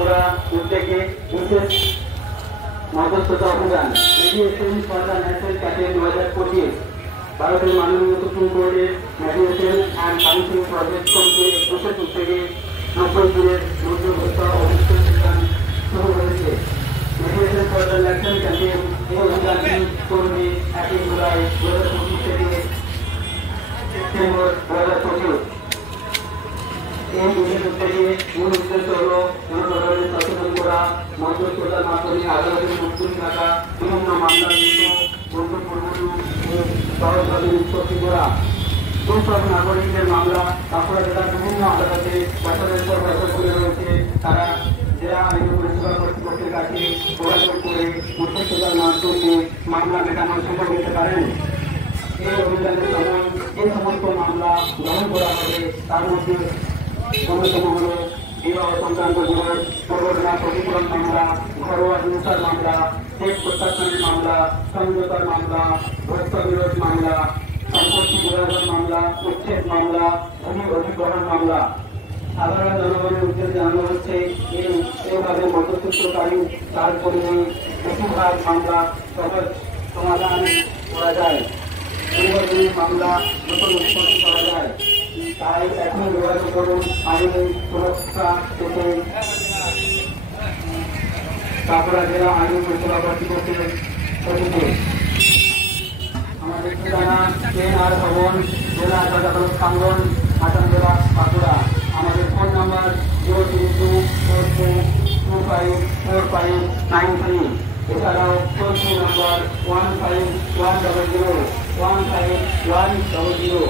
বাঁকুড়া উদ্যোগে বিশেষ মধ্যস্থতা অভিযান mediation for the national campaign 2025 ভারতের মাননীয় সুপ্রিম কোর্টের মেডিয়েশন অ্যান্ড কাউন্সিলিং প্রজেক্ট কমিটির বিশেষ উদ্যোগে 90 দিনের মধ্যস্থতা অভিযান শুরু হয়েছে। Mediation for the national campaign এই অভিযানটি চলবে 1 জুলাই 2025 থেকে সেপ্টেম্বর 2025। এই বিশেষ উদ্যোগে মূল উদ্দেশ্য হল জনগণের সচেতন করা, মধ্যস্থতার মাধ্যমে আদালতের মুক্তি থাকা বিভিন্ন মামলার গুরুত্বপূর্ণ সহজভাবে নিষ্পত্তি করা। যেসব নাগরিকদের মামলা বাঁকুড়া জেলার বিভিন্ন আদালতে বছরের পর বছর করে রয়েছে, তারা জেলা আইন পরিষেবা কর্তৃপক্ষের কাছে যোগাযোগ করে মধ্যস্থতার মাধ্যমে মামলা মেটানোর সুযোগ নিতে পারেন। এই অভিযানের সময় যে সমস্ত মামলা গ্রহণ করা হবে তার মধ্যে অন্যতম হল বিবাহ সংক্রান্ত বিরোধ, দুর্ঘটনা ক্ষতিপূরণ মামলা, ঘরোয়া হিংসার মামলা, চেক প্রত্যাখ্যানের মামলা, সমঝোতার মামলা, ভোক্তা বিরোধ মামলা, সম্পত্তি বিভাজন মামলা, উচ্ছেদ মামলা, ভূমি অধিগ্রহণ মামলা। সাধারণ জনগণের উদ্দেশ্যে জানানো হচ্ছে এইভাবে মধ্যস্থতাকারী কাজ করলে বেশিরভাগ মামলা সহজ সমাধান করা যায়, পরিবর্তনের মামলা দ্রুত নিষ্পত্তি করা যায়। তাই এখন যোগাযোগ করুন আইনি সুরক্ষা পেতে বাঁকুড়া জেলা আইন পরিষেবা কর্তৃপক্ষের অধীনে। আমাদের ঠিকানা KNR ভবন, জেলা আদালত প্রাঙ্গণ, আসাম জেলা বাঁকুড়া। আমাদের ফোন নাম্বার 03242254593। এছাড়াও টোল ফ্রি নাম্বার 1510015100।